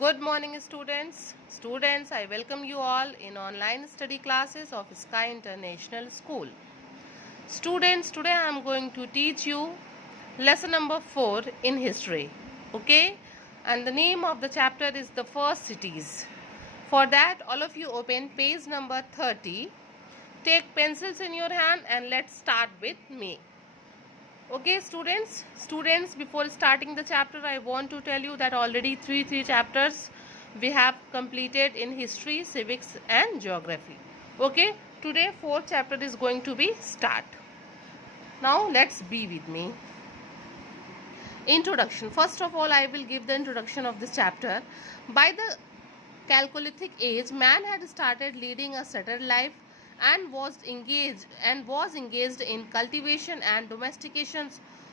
Good morning, students. Students, I welcome you all in online study classes of Sky International School. Students, today I am going to teach you lesson number 4 in history. Okay? And the name of the chapter is The First Cities. For that, all of you open page number 30. Take pencils in your hand and let's start with me. Okay, students, before starting the chapter, I want to tell you that already three chapters we have completed in history, civics and geography. Okay, today fourth chapter is going to be start. Now let's be with me. Introduction. First of all, I will give the introduction of this chapter. By the Chalcolithic age, man had started leading a settled life and was engaged in cultivation and domestication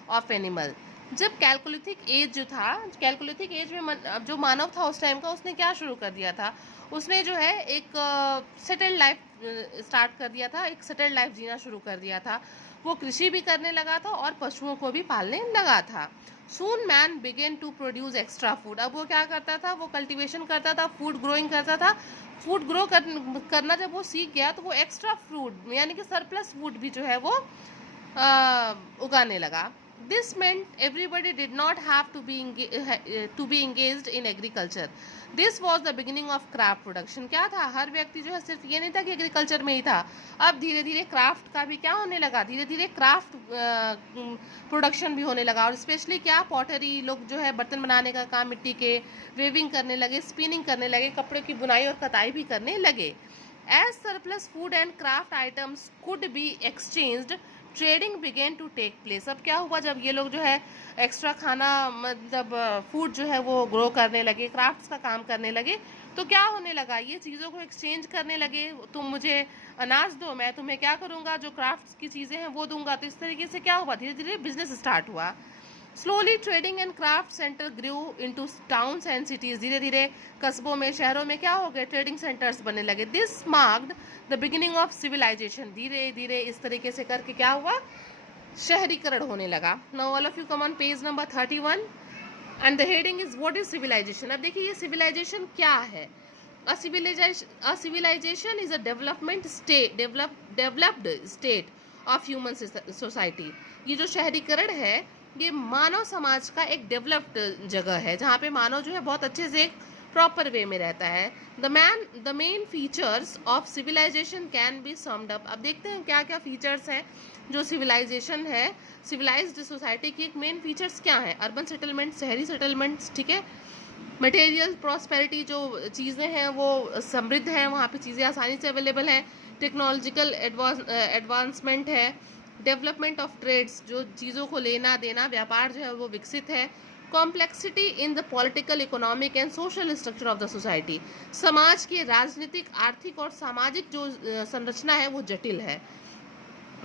of animal. जब chalcolithic as जो था, chalcolithic as में जो मानव था उस time का, उसने क्या शुरू कर दिया था, उसने जो है एक सेटल्ड लाइफ स्टार्ट कर दिया था, एक सेटल्ड लाइफ जीना शुरू कर दिया था. वो कृषि भी करने लगा था और पशुओं को भी पालने लगा था. Soon man began to produce extra food. अब वो क्या करता था, वो कल्टीवेशन करता था, फूड ग्रोइंग करता था. फूड ग्रो करना जब वो सीख गया तो वो एक्स्ट्रा फूड यानी कि सरप्लस फूड भी जो है वो उगाने लगा. This meant everybody did not have to be engaged in agriculture. This was the beginning of craft production. क्या था, हर व्यक्ति जो है सिर्फ ये नहीं था कि एग्रीकल्चर में ही था. अब धीरे धीरे क्राफ्ट का भी क्या होने लगा, धीरे धीरे क्राफ्ट प्रोडक्शन भी होने लगा. और स्पेशली क्या, पॉटरी, लोग जो है बर्तन बनाने का काम मिट्टी के, वेविंग करने लगे, स्पिनिंग करने लगे, कपड़े की बुनाई और कताई भी करने लगे. As surplus food and craft items could be exchanged, trading began to take place. अब क्या हुआ, जब ये लोग जो है एक्स्ट्रा खाना मतलब फूड जो है वो ग्रो करने लगे, क्राफ्ट्स का काम करने लगे, तो क्या होने लगा, ये चीज़ों को एक्सचेंज करने लगे. तुम मुझे अनाज दो, मैं तुम्हें क्या करूँगा, जो क्राफ्ट्स की चीज़ें हैं वो दूंगा. तो इस तरीके से क्या हुआ, धीरे धीरे बिजनेस स्टार्ट हुआ. Slowly trading and craft centre grew into towns and cities. धीरे धीरे कस्बों में, शहरों में क्या हो गए, ट्रेडिंग सेंटर्स बनने लगे. This marked the beginning of civilization. धीरे धीरे इस तरीके से करके क्या हुआ, शहरीकरण होने लगा. Now all of you come on page number 31 and the heading is what is civilization. अब देखिए ये सिविलाइजेशन क्या है. A civilization is a developed state of human society. ये जो शहरीकरण है ये मानव समाज का एक डेवलप्ड जगह है जहाँ पे मानव जो है बहुत अच्छे से एक प्रॉपर वे में रहता है. The main features of civilization can be summed up. अब देखते हैं क्या क्या फीचर्स हैं जो सिविलाइजेशन है, सिविलाइज्ड सोसाइटी की एक मेन फीचर्स क्या है. अर्बन सेटलमेंट, शहरी सेटलमेंट्स, ठीक है. मटेरियल प्रॉस्पेरिटी, जो चीज़ें हैं वो समृद्ध हैं, वहाँ पे चीज़ें आसानी से अवेलेबल हैं. टेक्नोलॉजिकल एडवांसमेंट है. डेवलपमेंट ऑफ ट्रेड्स, जो चीज़ों को लेना देना, व्यापार जो है वो विकसित है. Complexity in the political, economic and social structure of the society. समाज की राजनीतिक, आर्थिक और सामाजिक जो संरचना है वो जटिल है.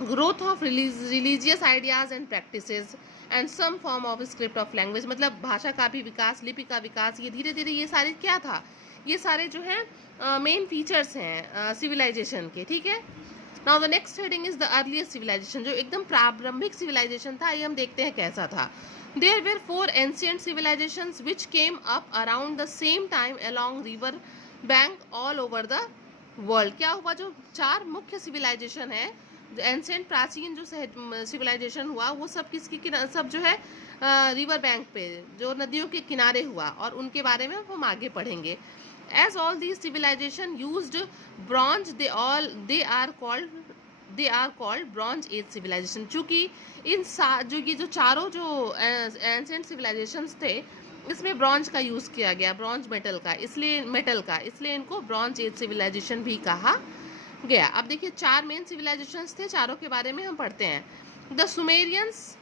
Growth of religious ideas and practices and some form of script of language. मतलब भाषा का भी विकास, लिपि का विकास, ये धीरे धीरे ये सारे क्या था, ये सारे जो हैं मेन फीचर्स हैं सिविलाइजेशन के. ठीक है. Now the next heading is the earliest civilization. जो एकदम प्रारंभिक सिविलाइजेशन था, ये हम देखते हैं कैसा था. There were 4 ancient civilizations which came up around the same time along river bank all over the world. क्या हुआ, जो 4 मुख्य सिविलाइजेशन है, एंशिएंट प्राचीन जो सिविलाइजेशन हुआ, वो सब किसकी सब जो है रिवर बैंक पे, जो नदियों के किनारे हुआ, और उनके बारे में हम आगे पढ़ेंगे. As all these civilization used bronze, they are called Bronze Age civilization. चूँकि जो चारों जो ancient civilizations थे, इसमें ब्रॉन्ज का यूज़ किया गया, ब्रॉन्ज मेटल का, इसलिए इनको ब्रॉन्ज एज सिविलाइजेशन भी कहा गया. अब देखिए 4 मेन सिविलाइजेशंस थे, चारों के बारे में हम पढ़ते हैं. The Sumerians,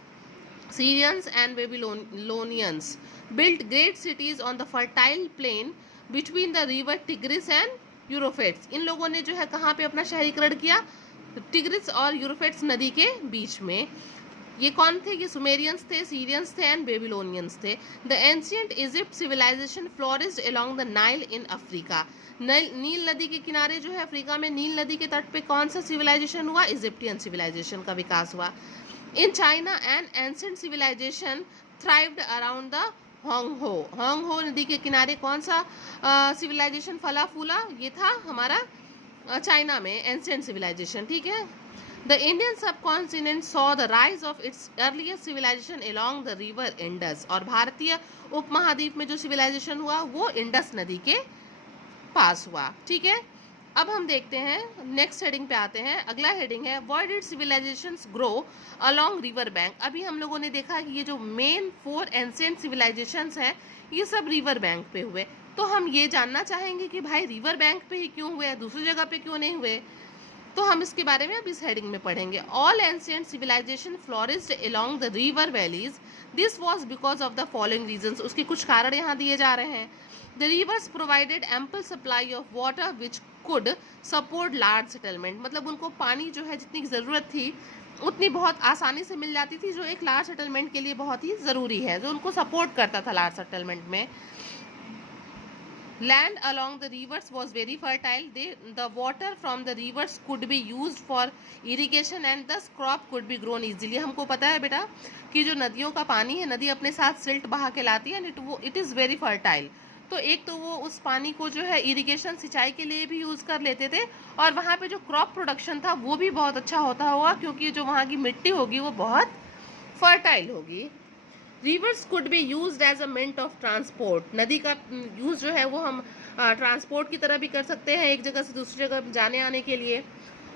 Syrians and Babylonians built great cities on the fertile plain between the river Tigris and Euphrates. इन लोगों ने जो है कहाँ पे अपना शहरीकरण किया, टिग्रिस और यूरोफेट्स नदी के बीच में. ये कौन थे, ये सुमेरियंस थे, सीरियंस थे एंड बेबीलोनियंस थे. The ancient Egypt civilisation flourished along the Nile in Africa. नील नदी के किनारे जो है अफ्रीका में, नील नदी के तट पे कौन सा सिविलाइजेशन हुआ, इजिप्टियन सिविलाइजेशन का विकास हुआ. In China and ancient civilisation thrived around the Hwang Ho नदी के किनारे कौन सा सिविलाइजेशन फला फूला? ये था हमारा चाइना में एंशिएंट सिविलाइजेशन, ठीक है। The Indian subcontinent saw the rise of its earliest civilization along the river Indus, और भारतीय उपमहाद्वीप में जो सिविलाइजेशन हुआ वो इंडस नदी के पास हुआ, ठीक है। अब हम देखते हैं नेक्स्ट हेडिंग पे आते हैं। अगला हेडिंग है why did civilizations grow along river bank. अभी हम लोगों ने देखा कि ये जो मेन 4 एंशिएंट सिविलाइजेशंस हैं ये सब रिवर बैंक पे हुए, तो हम ये जानना चाहेंगे कि भाई रिवर बैंक पे ही क्यों हुए, दूसरी जगह पे क्यों नहीं हुए, तो हम इसके बारे में अब इस हेडिंग में पढ़ेंगे। All ancient civilization flourished along the river valleys, this was because of the following reasons. उसके कुछ कारण यहाँ दिए जा रहे हैं। The rivers provided ample supply of water which could support large settlement, मतलब उनको पानी जो है जितनी ज़रूरत थी उतनी बहुत आसानी से मिल जाती थी, जो एक लार्ज सेटलमेंट के लिए बहुत ही ज़रूरी है, जो उनको सपोर्ट करता था लार्ज सेटलमेंट में। Land along the rivers was very fertile. The water from the rivers could be used for irrigation and thus crop could be grown easily. हमको पता है बेटा कि जो नदियों का पानी है, नदी अपने साथ सिल्ट बहा के लाती है and it is very fertile. तो एक तो वो उस पानी को जो है इरिगेशन सिंचाई के लिए भी यूज़ कर लेते थे, और वहाँ पे जो क्रॉप प्रोडक्शन था वो भी बहुत अच्छा होता होगा, क्योंकि जो वहाँ की मिट्टी होगी वो बहुत फर्टाइल होगी। Rivers could be use as a means of transport, नदी का यूज जो है वो हम ट्रांसपोर्ट की तरह भी कर सकते हैं, एक जगह से दूसरी जगह जाने आने के लिए।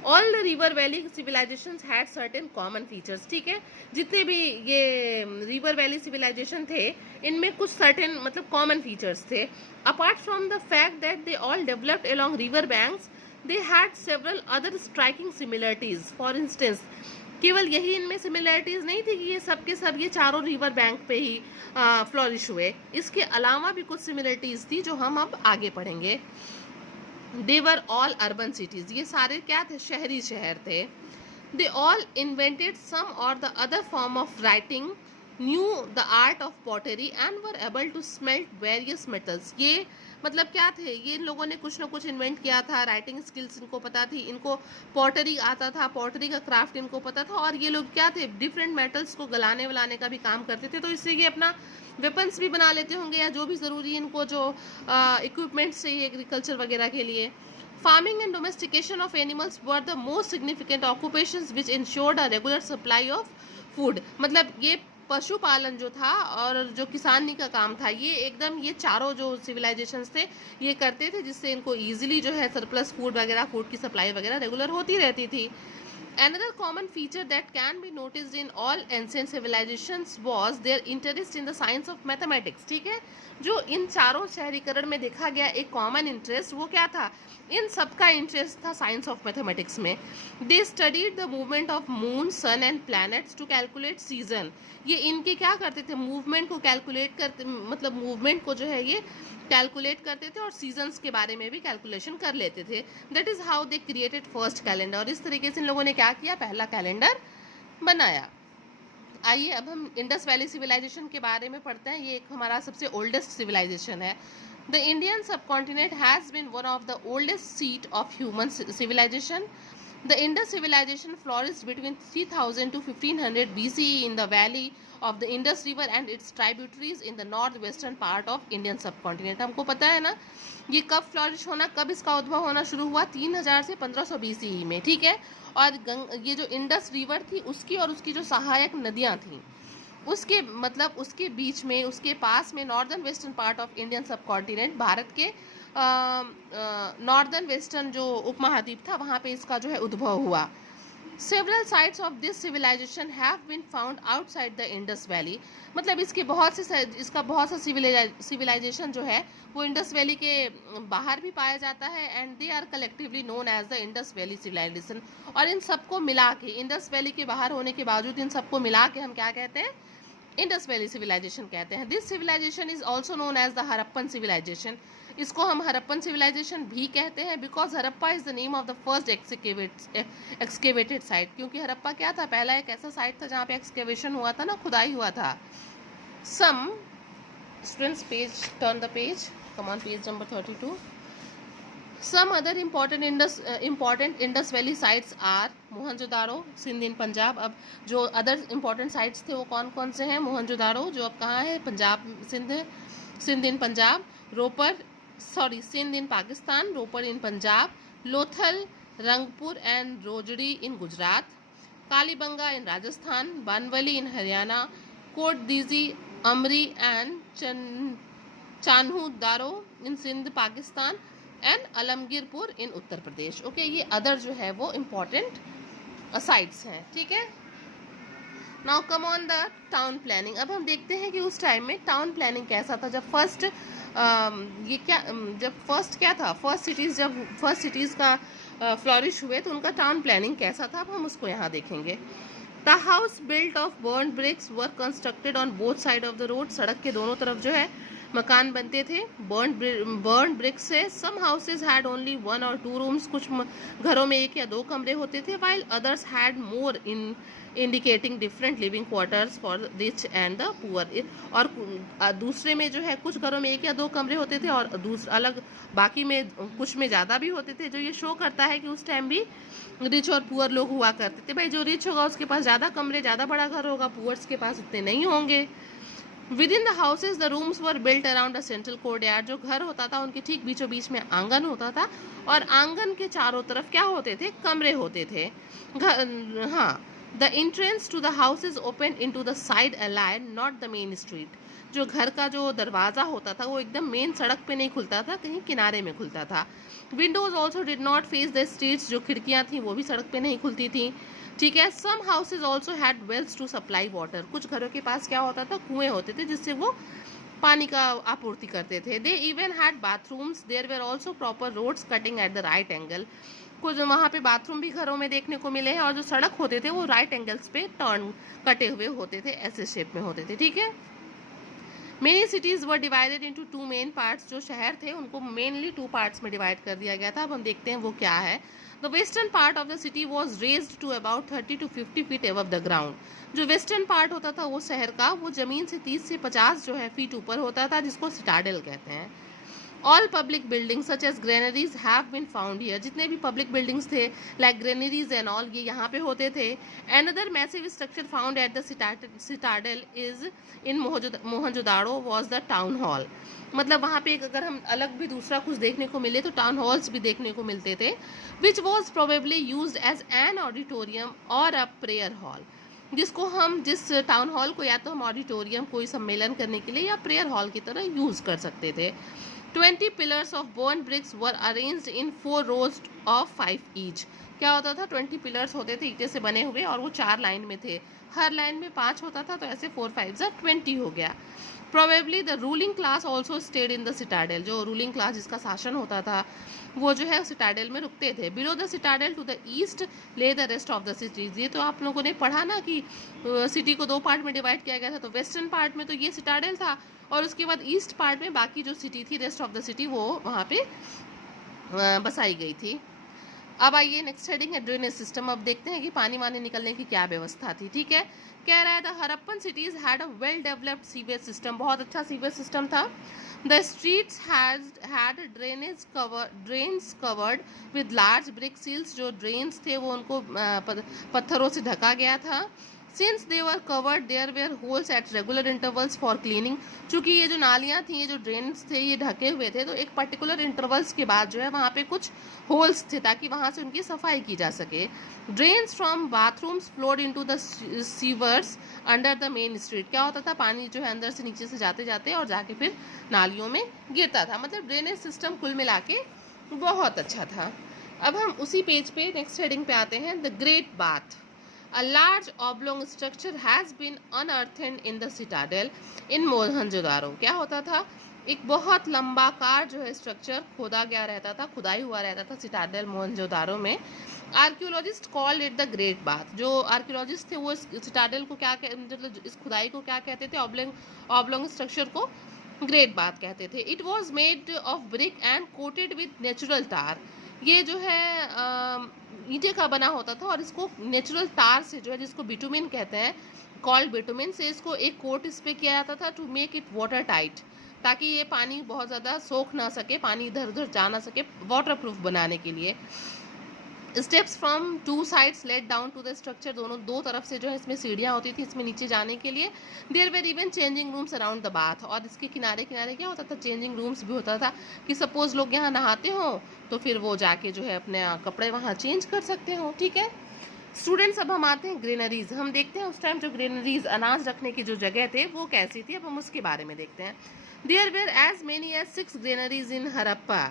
All the river valley civilizations had certain common features, ठीक है। जितने भी ये रिवर वैली सिविलाइजेशन थे इनमें कुछ सर्टेन मतलब कॉमन फीचर्स थे। Apart from the fact that they all developed along river banks, they had several other striking similarities. For instance, केवल यही इनमें सिमिलरिटीज नहीं थी कि ये सब के सब ये चारों रिवर बैंक पे ही फ्लोरिश हुए, इसके अलावा भी कुछ सिमिलरिटीज थी जो हम अब आगे पढ़ेंगे। दे वर ऑल अर्बन सिटीज, ये सारे क्या थे? शहरी शहर थे। दे ऑल इन्वेंटेड सम और the other form of writing, knew the art of pottery and were able to smelt various metals. ये मतलब क्या थे? ये इन लोगों ने कुछ ना कुछ इन्वेंट किया था, राइटिंग स्किल्स इनको पता थी, इनको पॉटरी आता था, पॉटरी का क्राफ्ट इनको पता था, और ये लोग क्या थे? डिफरेंट मेटल्स को गलाने वलाने का भी काम करते थे, तो इससे ये अपना वेपन्स भी बना लेते होंगे या जो भी ज़रूरी इनको जो इक्विपमेंट्स चाहिए एग्रीकल्चर वगैरह के लिए। Farming and domestication of animals were the most significant occupations which insured a regular supply of food. मतलब ये पशुपालन जो था और जो किसानी का काम था, ये एकदम ये चारों जो सिविलाइजेशंस थे ये करते थे, जिससे इनको इजीली जो है सरप्लस फूड वगैरह, फूड की सप्लाई वगैरह रेगुलर होती रहती थी। Another common feature that can be noticed in all ancient civilizations was their interest in the science of mathematics, ठीक है। जो इन चारों शहरीकरण में देखा गया एक कॉमन इंटरेस्ट वो क्या था? इन सबका इंटरेस्ट था साइंस ऑफ मैथमेटिक्स में। They studied the movement of moon, sun and planets to calculate season. ये इनके क्या करते थे? मूवमेंट को कैलकुलेट करते, मतलब मूवमेंट को जो है ये कैलकुलेट करते थे और सीजन्स के बारे में भी कैलकुलेशन कर लेते थे। That is how they created first calendar, और इस तरीके से इन लोगों ने क्या किया? पहला कैलेंडर बनाया। आइए अब हम इंडस वैली सिविलाइजेशन के बारे में पढ़ते हैं। ये एक हमारा सबसे ओल्डेस्ट सिविलाइजेशन है। The Indian subcontinent has been one of the oldest seat of human civilization. The Indus civilization flourished between 3000 to 1500 BCE in the valley of the Indus River and its tributaries in the northwestern part of Indian subcontinent। हमको पता है ना ये कब flourish होना, कब इसका उद्भव होना शुरू हुआ? 3000 से 1500 BCE में, ठीक है। और ये जो इंडस रिवर थी उसकी और उसकी जो सहायक नदियाँ थीं उसके मतलब उसके बीच में, उसके पास में northern western part of Indian subcontinent, Bharat के नॉर्दर्न वेस्टर्न जो उपमहाद्वीप था वहाँ पे इसका जो है उद्भव हुआ। Several sites of this civilization have been found outside the Indus valley, मतलब इसका बहुत सा सिविलाइजेशन जो है वो इंडस वैली के बाहर भी पाया जाता है, and they are collectively known as the Indus valley civilization. और इन सबको मिला के, इंडस वैली के बाहर होने के बावजूद इन सबको मिला के हम क्या कहते हैं? इंडस वैली सिविलाइजेशन कहते हैं। This civilization is also known as the Harappan civilization, इसको हम हरप्पन सिविलाइजेशन भी कहते हैं, because Harappa is the name of the first excavated site, क्योंकि हरप्पा क्या था? पहला एक ऐसा साइट था जहाँ पे एक्सकेवेशन हुआ था ना, खुदाई हुआ था। Some students page, turn the page, come on page number 32। Some other important Indus Valley sites are Mohenjodaro, Sindh in Punjab. अब जो अदर इम्पोर्टेंट साइट्स थे वो कौन कौन से हैं? मोहनजोदारो जो अब कहाँ है? Punjab, Sindh in Punjab. Sindh in Pakistan, Ropar in Punjab. Lothal, Rangpur and Rojdi in Gujarat. Kalibangan in Rajasthan. Banawali in Haryana. Kot Diji, Amri and Chanhu Daro in Sindh Pakistan and Alamgirpur in Uttar Pradesh. Okay, ये अदर जो है वो इम्पोर्टेंट साइट्स हैं। ठीक है, now come on the town planning. अब हम देखते हैं कि उस टाइम में टाउन प्लानिंग कैसा था। जब फर्स्ट क्या था, फर्स्ट सिटीज़ का फ्लॉरिश हुए तो उनका टाउन प्लानिंग कैसा था, अब हम उसको यहाँ देखेंगे। The house built of burn bricks were constructed on both side of the road. सड़क के दोनों तरफ जो है मकान बनते थे बर्न ब्रिक्स से। सम हाउसेज हैड ओनली 1 और 2 रूम्स। कुछ घरों में 1 या 2 कमरे होते थे। While others had more indicating different living quarters for rich and the poor. और दूसरे में जो है कुछ घरों में 1 या 2 कमरे होते थे और अलग बाकी में कुछ में ज़्यादा भी होते थे, जो ये शो करता है कि उस टाइम भी रिच और पुअर लोग हुआ करते थे। भाई जो रिच होगा उसके पास ज़्यादा कमरे, ज़्यादा बड़ा घर होगा, पुअर्स के पास इतने नहीं होंगे। With in the houses the rooms were built around a central courtyard. जो घर होता था उनके ठीक बीचों बीच में आंगन होता था और आंगन के चारों तरफ क्या होते थे? कमरे होते थे। हाँ, the entrance to the house is open into the side alley, not the main street. जो घर का जो दरवाज़ा होता था वो एकदम मेन सड़क पे नहीं खुलता था, कहीं किनारे में खुलता था। Windows also did not face the streets. जो खिड़कियाँ थी वो भी सड़क पे नहीं खुलती थी। ठीक है, some houses also had wells to supply water. कुछ घरों के पास क्या होता था? कुएं होते थे जिससे वो पानी का आपूर्ति करते थे। They even had bathrooms. There were also proper roads cutting at the right angle. कुछ वहाँ पे बाथरूम भी घरों में देखने को मिले हैं और जो सड़क होते थे वो राइट एंगल्स पे टर्न कटे हुए होते थे, ऐसे शेप में होते थे। ठीक है, many cities were divided into 2 main parts. जो शहर थे उनको मेनली 2 पार्ट्स में डिवाइड कर दिया गया था। अब हम देखते हैं वो क्या है। The western part of the city was raised to about 30 to 50 feet above the ground. जो वेस्टर्न पार्ट होता था वो शहर का, वो ज़मीन से 30 से 50 जो है फीट ऊपर होता था, जिसको सिटाडेल कहते हैं। All public buildings such as granaries have been found here. जितने भी पब्लिक बिल्डिंग्स थे लाइक ग्रेनरीज एंड ऑल, ये यहाँ पे होते थे। Another massive structure found at the citadel is in Mohenjodaro was the town hall. मतलब वहाँ पे एक अगर हम अलग भी दूसरा कुछ देखने को मिले तो टाउन हॉल्स भी देखने को मिलते थे, which was probably use as an auditorium और अ प्रेयर हॉल। जिस टाउन हॉल को या तो हम ऑडिटोरियम, कोई सम्मेलन करने के लिए, या प्रेयर हॉल की तरह यूज कर सकते थे। 20 pillars of burnt bricks were arranged in 4 rows of 5 each। क्या होता था? 20 पिलर्स होते थे ईंटे से बने हुए और वो 4 लाइन में थे। हर लाइन में 5 होता था, तो ऐसे 4 5 20 हो गया। Probably the ruling class also stayed in the Citadel. जो रूलिंग क्लास जिसका शासन होता था वो जो है सिटाडेल में रुकते थे। Below the citadel to the east lay the rest of the cities. ये तो आप लोगों ने पढ़ा ना कि सिटी को 2 पार्ट में डिवाइड किया गया था। तो वेस्टर्न पार्ट में तो ये सिटाडेल था और उसके बाद ईस्ट पार्ट में बाकी जो सिटी थी, रेस्ट ऑफ द सिटी, वो वहाँ पे बसाई गई थी। अब आइए नेक्स्ट हेडिंग है ड्रेनेज सिस्टम। अब देखते हैं कि पानी वानी निकलने की क्या व्यवस्था थी। ठीक है, कह रहा है the Harappan cities had a well developed sewage system. बहुत अच्छा सीवेज सिस्टम था। The streets had drains covered with large brick seals. जो ड्रेन्स थे वो उनको पत्थरों से ढका गया था। Since they were covered there were holes at regular intervals for cleaning. चूँकि ये जो नालियाँ थी, ये जो ड्रेन्स थे, ये ढके हुए थे, तो एक पर्टिकुलर इंटरवल्स के बाद जो है वहाँ पे कुछ होल्स थे ताकि वहाँ से उनकी सफाई की जा सके। Drains from bathrooms flowed into the sewers under the main street. क्या होता था? पानी जो है अंदर से नीचे से जाते जाते और जाके फिर नालियों में गिरता था। मतलब ड्रेनेज सिस्टम कुल मिला के बहुत अच्छा था। अब हम उसी पेज पे नेक्स्ट हेडिंग पे आते हैं, the great bath. A large oblong structure has been unearthed in the citadel in Mohenjodaro. क्या होता था? एक बहुत लंबा कार जो है स्ट्रक्चर खोदा गया रहता था, खुदाई हुआ रहता था सिटाडेल मोहनजोदारो में। Archaeologist called it the great bath. जो आर्कियोलॉजिस्ट थे वो सिटाडेल को क्या मतलब इस खुदाई को क्या कहते थे? ऑब्लोंग स्ट्रक्चर को ग्रेट बाथ कहते थे। It was made of brick and coated with natural tar. ये जो है ईंटे का बना होता था और इसको नेचुरल टार से जो है, जिसको बिटुमिन कहते हैं, कॉल्ड बिटुमिन से इसको एक कोट इस पे किया जाता था to make it water tight. ताकि ये पानी बहुत ज़्यादा सोख ना सके, पानी इधर उधर जा ना सके, वाटर प्रूफ बनाने के लिए। Steps from two sides led down to the structure, दोनों दो तरफ से जो है इसमें सीढ़ियाँ होती थी इसमें नीचे जाने के लिए। There were even changing rooms around the bath, और इसके किनारे किनारे क्या होता था, चेंजिंग रूम्स भी होता था कि सपोज लोग यहाँ नहाते हो तो फिर वो जाके जो है अपने कपड़े वहाँ चेंज कर सकते हो। ठीक है स्टूडेंट्स, अब हम आते हैं ग्रेनरीज। हम देखते हैं उस टाइम जो ग्रेनरीज, अनाज रखने की जो जगह थे वो कैसी थी, अब हम उसके बारे में देखते हैं। There were as many as 6 granaries in Harappa,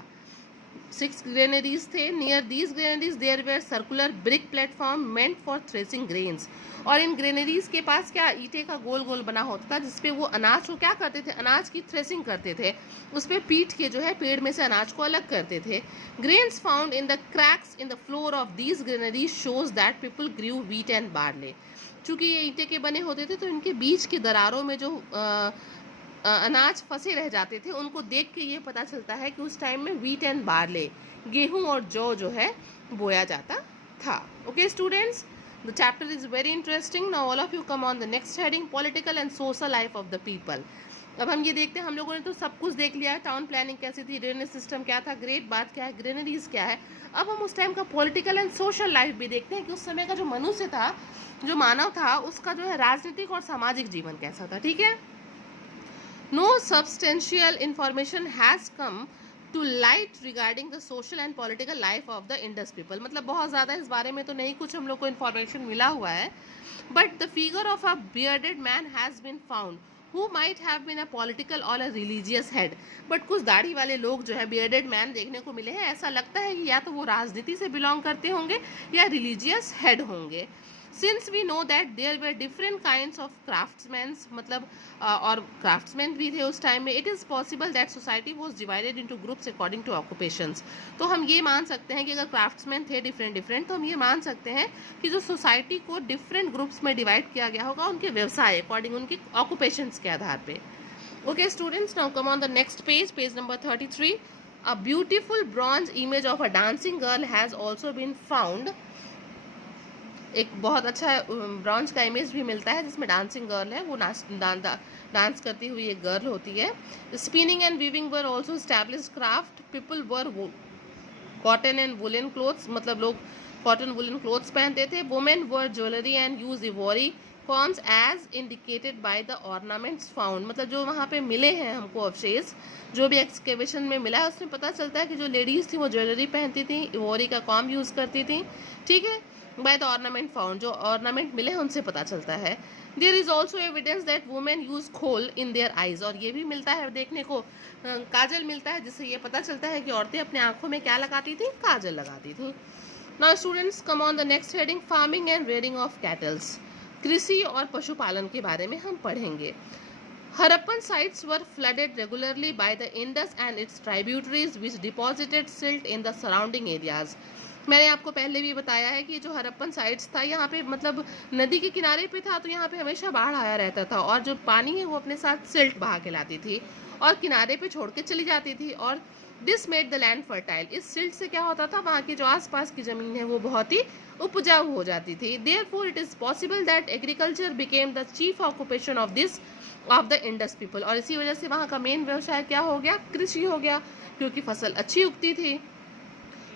6 granaries थे। Near these granaries there were circular brick platform meant for threshing grains, और इन ग्रेनरीज के पास क्या ईंटे का गोल गोल बना होता था जिसपे वो अनाज को क्या करते थे, अनाज की थ्रेसिंग करते थे, उस पर पीट के जो है पेड़ में से अनाज को अलग करते थे। Grains found in the cracks in the floor of these granaries shows that people grew wheat and barley. चूंकि ये ईंटे के बने होते थे तो इनके बीच की दरारों में जो अनाज फंसे रह जाते थे उनको देख के ये पता चलता है कि उस टाइम में व्हीट एंड बार्ले, गेहूं और जौ जो है बोया जाता था। Okay students, the chapter is very interesting. Now all of you come on the next heading, political and social life of the people. अब हम ये देखते हैं, हम लोगों ने तो सब कुछ देख लिया है, टाउन प्लानिंग कैसी थी, ड्रेनेज सिस्टम क्या था, ग्रेट बात क्या है, ग्रेनरीज क्या है। अब हम उस टाइम का पॉलिटिकल एंड सोशल लाइफ भी देखते हैं कि उस समय का जो मनुष्य था, जो मानव था, उसका जो है राजनीतिक और सामाजिक जीवन कैसा था। ठीक है, no substantial information has come to light regarding the social and political life of the Indus people, मतलब बहुत ज़्यादा इस बारे में तो नहीं कुछ हम लोग को इन्फॉर्मेशन मिला हुआ है, but the figure of a bearded man has been found who might have been a political or a religious head, but कुछ दाढ़ी वाले लोग जो है bearded man देखने को मिले हैं। ऐसा लगता है कि या तो वो राजनीति से बिलोंग करते होंगे या रिलीजियस हेड होंगे। Since we know that there were different kinds of craftsman, मतलब और क्राफ्ट्समैन भी थे उस टाइम में, it is possible that society was divided into groups according to occupations. तो हम ये मान सकते हैं कि अगर क्राफ्ट्समैन थे डिफरेंट तो हम ये मान सकते हैं कि जो सोसाइटी को डिफरेंट ग्रुप्स में डिवाइड किया गया होगा उनके व्यवसाय अकॉर्डिंग, उनके ऑक्यूपेशंस के आधार पे। Okay students, now come on the next page, page number 33। A beautiful bronze image of a dancing girl has also been found. एक बहुत अच्छा ब्रॉन्ज का इमेज भी मिलता है जिसमें डांसिंग गर्ल है, वो डांस करती हुई एक गर्ल होती है। Spinning and weaving were also established craft, people wore cotton and woollen clothes, मतलब लोग कॉटन वुलन क्लोथ्स पहनते थे। Women wore jewellery and use ivory forms as indicated by the ornaments found, मतलब जो वहाँ पे मिले हैं हमको अवशेष, जो भी एक्सकेवेशन में मिला है उसमें पता चलता है कि जो लेडीज़ थी वो ज्वेलरी पहनती थी, इवोरी का कॉम यूज़ करती थी। ठीक है, बाय द ऑर्नामेंट फाउंड, जो ऑर्नामेंट मिले हैं उनसे पता चलता है। There is also evidence that women use kohl in their eyes, और ये भी मिलता है देखने को, काजल मिलता है जिससे ये पता चलता है कि औरतें अपने आंखों में क्या लगाती थी, काजल लगाती थी। Now students come on the next heading, farming and rearing of kettles. कृषि और पशुपालन के बारे में हम पढ़ेंगे। Harappan sites were flooded regularly by the Indus and its tributaries which deposited silt in the surrounding areas. मैंने आपको पहले भी बताया है कि जो हरप्पन साइट्स था यहाँ पे मतलब नदी के किनारे पे था तो यहाँ पे हमेशा बाढ़ आया रहता था, और जो पानी है वो अपने साथ सिल्ट बहा के लाती थी और किनारे पे छोड़ के चली जाती थी, और this made the land fertile. इस सिल्ट से क्या होता था, वहाँ की जो आसपास की ज़मीन है वो बहुत ही उपजाऊ हो जाती थी। Therefore it is possible that agriculture became the chief occupation of the Indus people, और इसी वजह से वहाँ का मेन व्यवसाय क्या हो गया, कृषि हो गया, क्योंकि फसल अच्छी उगती थी।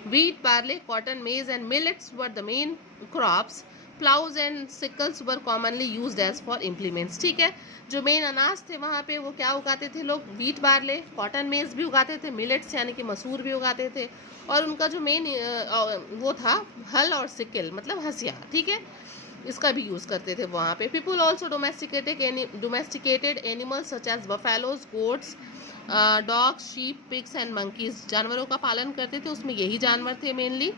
Wheat, barley, cotton, maize and millets were the main crops. Plows and sickles were commonly used as for implements. ठीक है, जो मेन अनाज थे वहाँ पे वो क्या उगाते थे लोग, व्हीट, बार्ले, कॉटन, मेज भी उगाते थे, मिलेट्स यानी कि मसूर भी उगाते थे, और उनका जो मेन वो था हल और सिकल मतलब हसिया। ठीक है, इसका भी यूज़ करते थे वहाँ पे। People also domesticated animals such as buffaloes, goats, dogs, sheep, pigs and monkeys, जानवरों का पालन करते थे, उसमें यही जानवर थे mainly.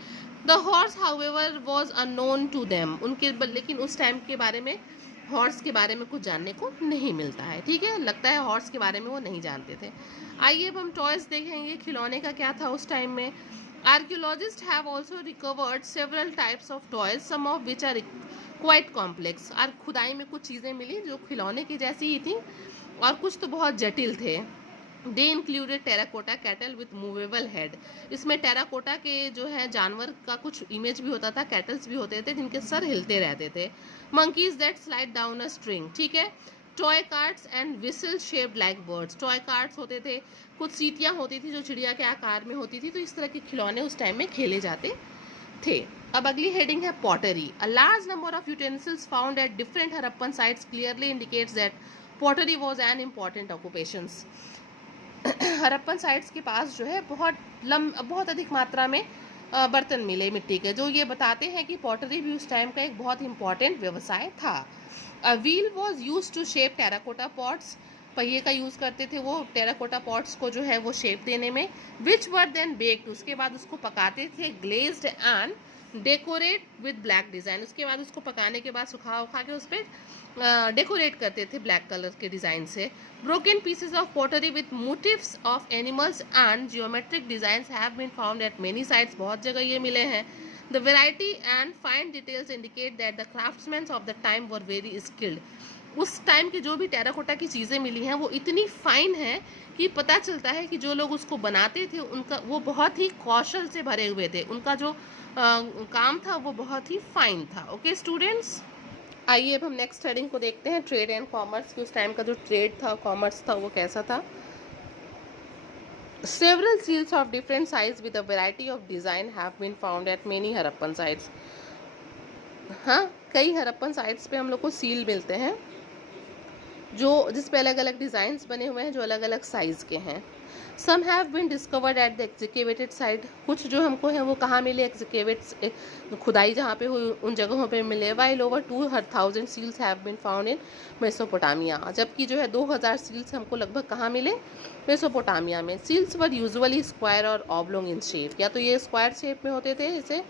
The horse however was unknown to them, उनके लेकिन उस टाइम के बारे में हॉर्स के बारे में कुछ जानने को नहीं मिलता है। ठीक है, लगता है हॉर्स के बारे में वो नहीं जानते थे। आइए अब हम टॉयज देखेंगे, खिलौने का क्या था उस टाइम में। Archaeologists have also recovered several types of toys, some of which are quite complex. और खुदाई में कुछ चीज़ें मिली जो खिलौने की जैसी ही थी और कुछ तो बहुत जटिल थे। They included terracotta cattle with movable head, इसमें टेराकोटा के जो है जानवर का कुछ इमेज भी होता था, कैटल्स भी होते थे जिनके सर हिलते रहते थे। Monkeys that slide down a string, ठीक है, toy cards and whistle shaped like birds. Toy cards होते थे, कुछ सीटियाँ होती थी जो चिड़िया के आकार में होती थी, तो इस तरह के खिलौने उस टाइम में खेले जाते थे। अब अगली हेडिंग है pottery. A large number of utensils found at different Harappan sites clearly indicates that pottery was an important occupations. Harappan sites के पास जो है बहुत अधिक मात्रा में बर्तन मिले मिट्टी के, जो ये बताते हैं कि पॉटरी भी उस टाइम का एक बहुत इंपॉर्टेंट व्यवसाय था। A wheel was used to shape terracotta pots. पहिए का यूज़ करते थे वो टेराकोटा पॉट्स को जो है वो शेप देने में। विच वर देन बेक्ड, उसके बाद उसको पकाते थे। Glazed and decorate with black design, उसके बाद उसको पकाने के बाद सुखा उखा के उस पर डेकोरेट करते थे ब्लैक कलर के डिज़ाइन से। Broken pieces of pottery with motifs of animals and geometric designs have been found at many sites, बहुत जगह ये मिले हैं। The variety and fine details indicate that the craftsman of the time were very skilled. उस time की जो भी terracotta की चीज़ें मिली हैं वो इतनी फाइन है कि पता चलता है कि जो लोग उसको बनाते थे उनका वो बहुत ही कौशल से भरे हुए थे, उनका जो काम था वो बहुत ही फाइन था। ओके स्टूडेंट्स, आइए अब हम नेक्स्ट हेडिंग को देखते हैं, ट्रेड एंड कॉमर्स की। उस टाइम का जो ट्रेड था, कॉमर्स था, वो कैसा था। Several seals of different size with a variety of design have been found at many Harappan sites। हाँ, कई हड़प्पन साइट्स पे हम लोग को सील मिलते हैं जो जिस पे अलग अलग डिज़ाइंस बने हुए हैं जो अलग अलग साइज़ के हैं। Some have been discovered at the excavated site, कुछ जो हमको है वो कहाँ मिले, एक्जिकेवेट खुदाई जहाँ पे हुई उन जगहों पे मिले। While over 2000 seals have been found in Mesopotamia, जबकि जो है 2000 सील्स हमको लगभग कहाँ मिले, मेसोपोटामिया में। सील्स वर यूजुअली स्क्वायर और ऑब्लोंग इन शेप, या तो ये स्क्वायर शेप में होते थे, इसे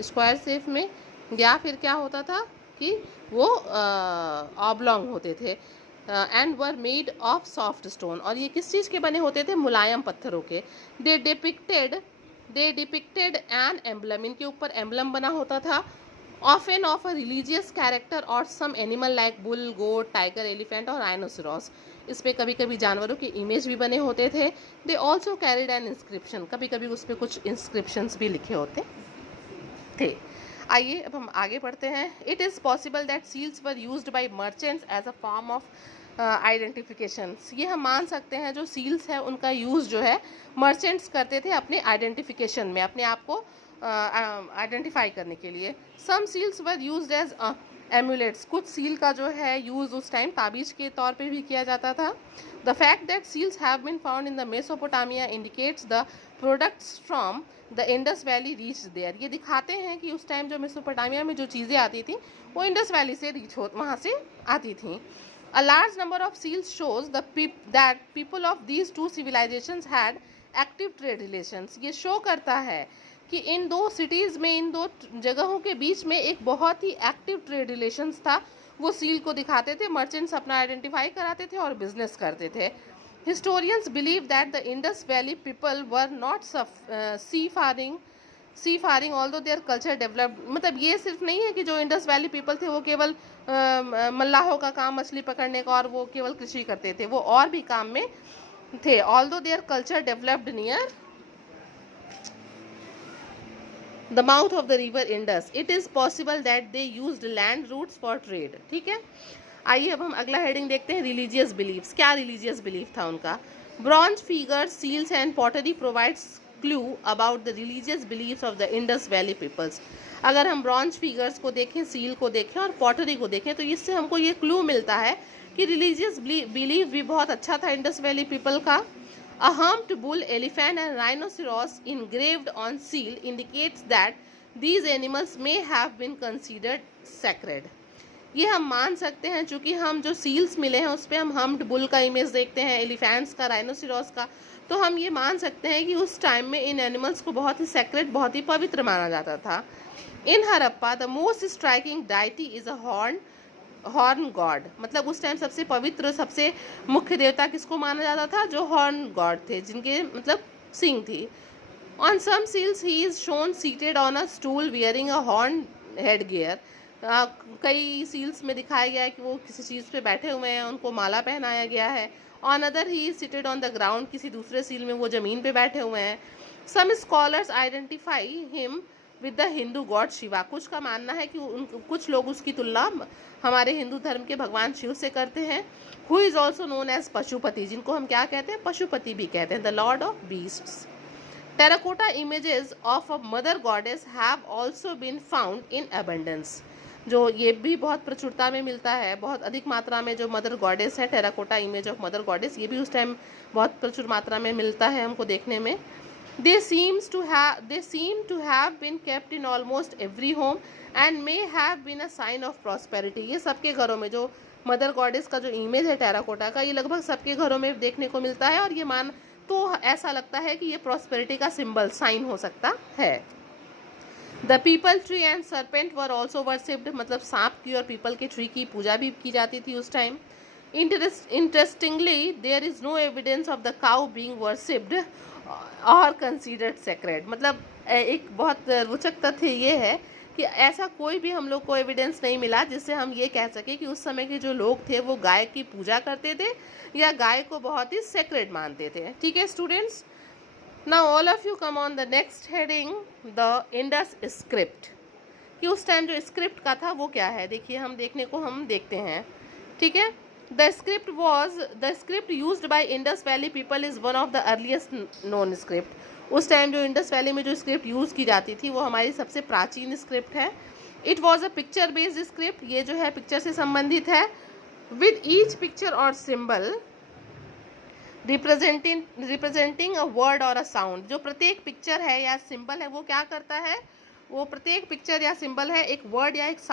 स्क्वायर शेप में, या फिर क्या होता था कि वो ऑब्लोंग होते थे। And were made of soft stone, और ये किस चीज़ के बने होते थे, मुलायम पत्थरों के। दे डिपिक्टेड एन एम्बलम, इनके ऊपर एम्बलम बना होता था। Often of a religious character और सम एनिमल लाइक बुल, गोट, टाइगर, एलिफेंट और राइनोसेरोस, इस पे कभी कभी जानवरों के इमेज भी बने होते थे। They also carried N inscription, कभी कभी उस पर कुछ इंस्क्रिप्शंस भी लिखे होते थे। आइए अब हम आगे बढ़ते हैं। It is possible that seals were used by merchants as a form of identification. ये हम मान सकते हैं जो सील्स है उनका यूज़ जो है मर्चेंट्स करते थे अपने आइडेंटिफिकेशन में, अपने आप को आइडेंटिफाई करने के लिए। Some seals were used as amulets, कुछ सील का जो है यूज़ उस टाइम ताबीज के तौर पे भी किया जाता था। The fact that seals have been found in the Mesopotamia indicates the products from the Indus valley reach there, ये दिखाते हैं कि उस टाइम जो मेसोपोटामिया में जो चीज़ें आती थी वो इंडस वैली से वहाँ से आती थी। A large number of seals shows that people of these two civilizations had active trade relations। ये शो करता है कि इन दो सिटीज़ में, इन दो जगहों के बीच में एक बहुत ही एक्टिव ट्रेड रिलेशंस था। वो सील को दिखाते थे, मर्चेंट्स अपना आइडेंटिफाई कराते थे और बिजनेस करते थे। Historians believe that the Indus Valley people were not seafaring although their culture developed। मतलब ये सिर्फ नहीं है कि जो इंडस वैली पीपल थे वो केवल मल्लाहों का काम, मछली पकड़ने का, और वो केवल कृषि करते थे, वो और भी काम में थे। although their culture developed near the mouth of the river Indus, it is possible that they used land routes for trade। ठीक है, आइए अब हम अगला हेडिंग देखते हैं, रिलीजियस बिलीफ्स। क्या रिलीजियस बिलीफ था उनका। Bronze figures, seals and pottery provides clue about the religious beliefs of the Indus valley peoples. अगर हम ब्रॉन्ज फिगर्स को देखें, सील को देखें और पॉटरी को देखें तो इससे हमको ये क्लू मिलता है कि रिलीजियस बिलीफ भी बहुत अच्छा था इंडस वैली पीपल का। A humped bull, elephant and rhinoceros engraved on seal indicates that these animals may have been considered sacred। ये हम मान सकते हैं, चूँकि हम जो सील्स मिले हैं उस पर हम हम्प्ड बुल का इमेज देखते हैं, एलिफेंट्स का, राइनोसिरोस का, तो हम ये मान सकते हैं कि उस टाइम में इन एनिमल्स को बहुत ही सेक्रेट, बहुत ही पवित्र माना जाता था। In Harappa the most striking deity is a horn god, मतलब उस टाइम सबसे पवित्र, सबसे मुख्य देवता किसको माना जाता था, जो हॉर्न गॉड थे, जिनके मतलब सींग थी। On some seals he is shown seated on a stool wearing a horn head gear. कई सील्स में दिखाया गया है कि वो किसी चीज़ पे बैठे हुए हैं, उनको माला पहनाया गया है। On other he is seated on the ground, किसी दूसरे सील में वो ज़मीन पे बैठे हुए हैं। Some scholars identify him with the Hindu god Shiva. कुछ का मानना है कि कुछ लोग उसकी तुलना हमारे हिंदू धर्म के भगवान शिव से करते हैं। Who is also known as Pashupati, जिनको हम क्या कहते हैं, पशुपति भी कहते हैं, the lord of beasts. Terracotta images of a mother goddess have also been found in abundance. जो ये भी बहुत प्रचुरता में मिलता है, बहुत अधिक मात्रा में जो मदर गॉडेस है, terracotta image of mother goddess, ये भी उस टाइम बहुत प्रचुर मात्रा में मिलता है हमको देखने में। They seem to have been kept in almost every home and may have been a sign of prosperity। ये सबके घरों में जो मदर गॉडेस का जो इमेज है टेराकोटा का, ये लगभग सबके घरों में देखने को मिलता है, और ये मान तो ऐसा लगता है कि ये प्रॉस्पेरिटी का सिंबल, साइन हो सकता है। The people tree and serpent were also worshipped, मतलब सांप की और पीपल के ट्री की पूजा भी की जाती थी उस time. Interestingly, there is no evidence of the cow being worshipped or considered sacred। मतलब एक बहुत रोचक तथ्य ये है कि ऐसा कोई भी हम लोग को एविडेंस नहीं मिला जिससे हम ये कह सके कि उस समय के जो लोग थे वो गाय की पूजा करते थे या गाय को बहुत ही सेक्रेड मानते थे। ठीक है students, now all of you come on the next heading, the Indus script. कि उस टाइम जो स्क्रिप्ट का था वो क्या है, देखिए हम देखते हैं। ठीक है, the script used by Indus Valley people is one of the earliest known script। उस टाइम जो इंडस वैली में जो स्क्रिप्ट यूज़ की जाती थी वो हमारी सबसे प्राचीन स्क्रिप्ट है। It was a picture based script, ये जो है पिक्चर से संबंधित है। विद ईच पिक्चर और सिंबल रिप्रेजेंटिंग अ वर्ड और अ साउंड। जो प्रत्येक पिक्चर है या सिंबल है वो क्या करता है, वो प्रत्येक पिक्चर या सिंबल है एक वर्ड या एक साउंड